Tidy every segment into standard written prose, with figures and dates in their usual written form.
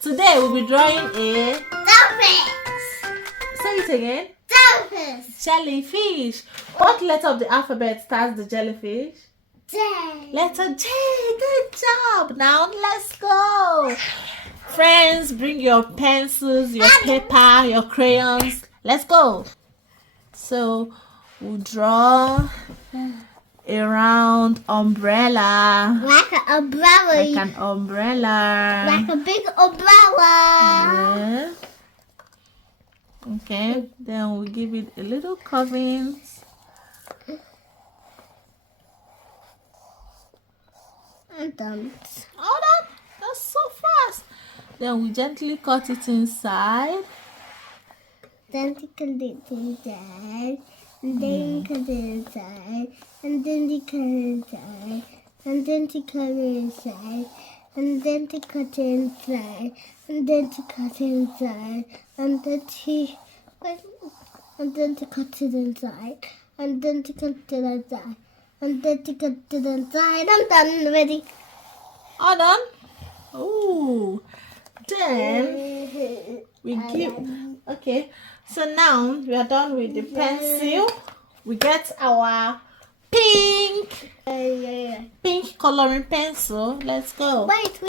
Today we'll be drawing a Jellyfish. say it again. Jellyfish. Jellyfish. What letter of the alphabet starts the jellyfish? J. Letter J. Good job. Now let's go. Friends, bring your pencils, your paper, your crayons. Let's go. So we'll draw a round umbrella. Like an umbrella. Like an umbrella. Like a big umbrella. Yeah. Okay, then we give it a little curving. I'm done. Oh, that's so fast. Then we gently cut it inside. Then you cut it inside. And then you cut it inside. And then you cut it inside. And then you cut it inside. And then you cut it inside. And then you cut it inside. And then you cut it inside. And then you cut it inside. And then you cut it inside. I'm done already. All done? Oh, then we give. Okay, so now we are done with the pencil. We get our pink coloring pencil. Let's go. Wait,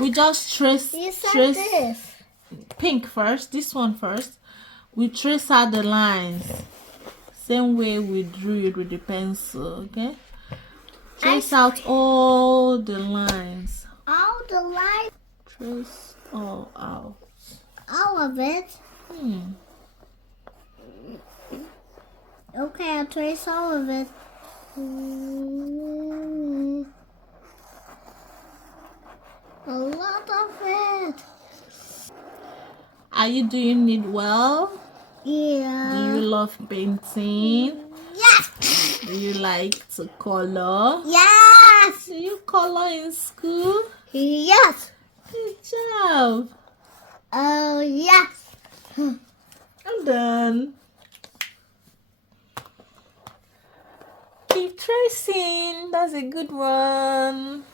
We just trace this. pink first. This one first. We trace out the lines. Same way we drew it with the pencil. Okay. Trace out all the lines. All the lines. Trace all out. All of it. Okay, I'll trace all of it. A lot of it. Are you doing it well? Yeah. Do you love painting? Yes. Do you like to color? Yes. Do you color in school? Yes. Good job. Oh, yes. I'm done. Keep tracing. That's a good one.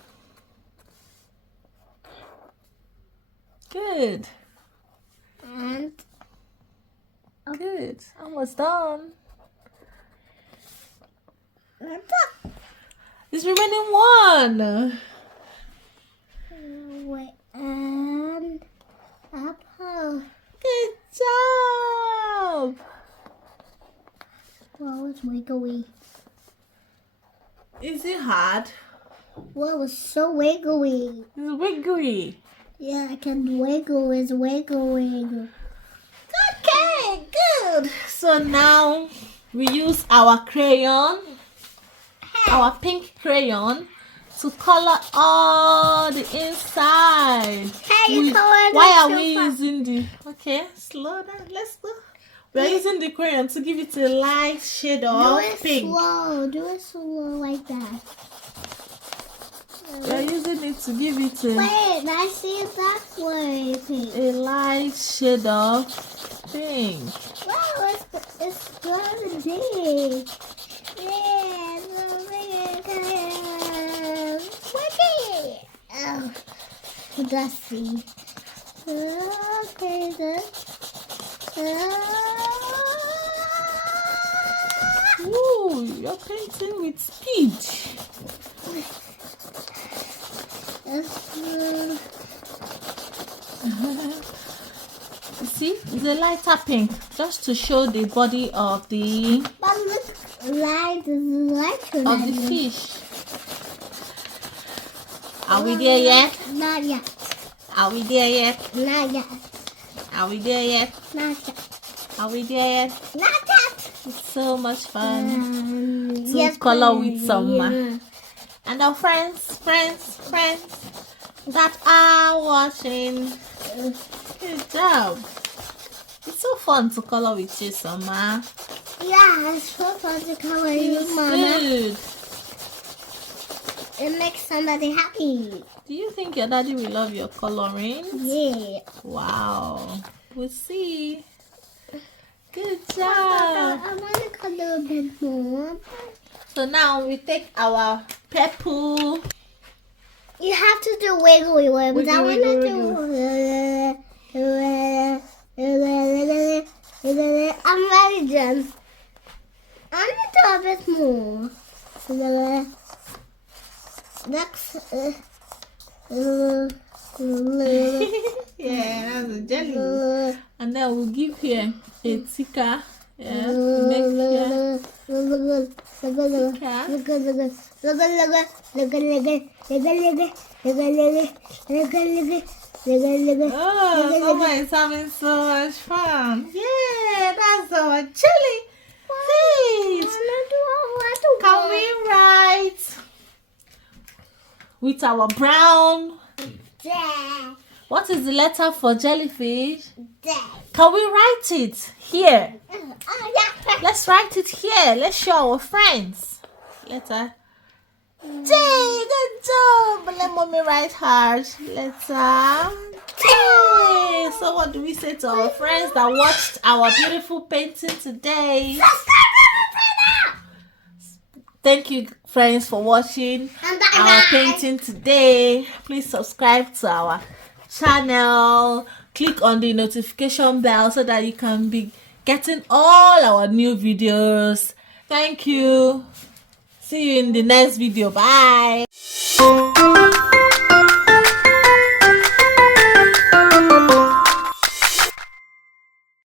Good. And Good. Almost done. I'm done. There's remaining one. Wait, and apple. Good job. Well, it's wiggly. Is it hard? Well, it's so wiggly. It's wiggly. Yeah, I can wiggle. It's wiggle. Okay, good. So now we use our crayon, our pink crayon, to color all the inside. Hey, you colored Why it are so we fast. using the? Okay, slow down. Let's go. We're using the crayon to give it a light shade Do of it pink. slow. Do it slow like that. We're using it to give it Wait, I see it that way. Pink. a light shade of pink. Wow, it's good big. Yeah, it's big. Oh, dusty. Okay, then. Ooh, you're painting with speed. You see, it's a lighter pink, just to show the body of the But look, light fish. Are we there yet? Not yet. Are we there yet? Not yet. Are we there yet? Not yet. Are we there yet? Not yet. It's so much fun to Yes, color please. with some. Yeah. And our friends that are watching. Good job. It's so fun to color with you, Summer. Yeah, it's so fun to color you, It's Mama. good. It makes somebody happy. Do you think your daddy will love your coloring? Yeah. Wow. We'll see. Good I job. want to color a bit more. So now we take our purple. You have to do wiggly ones. I Wiggle, want to wiggle, do again. I need to have it more. That's Yeah, that's a jelly. And then we'll give here a ticker. Yeah, make here oh, Mama is having so much fun. Yeah, that's our jelly. Hey, can we write with our brown? What is the letter for jellyfish? Can we write it here? Let's write it here. Let's show our friends. Letter J. Good job. Let mommy write hard. Letter J. So what do we say to our friends that watched our beautiful painting today? Thank you, friends, for watching our painting today. Please subscribe to our channel. Click on the notification bell so that you can be getting all our new videos. Thank you. See you in the next video. Bye.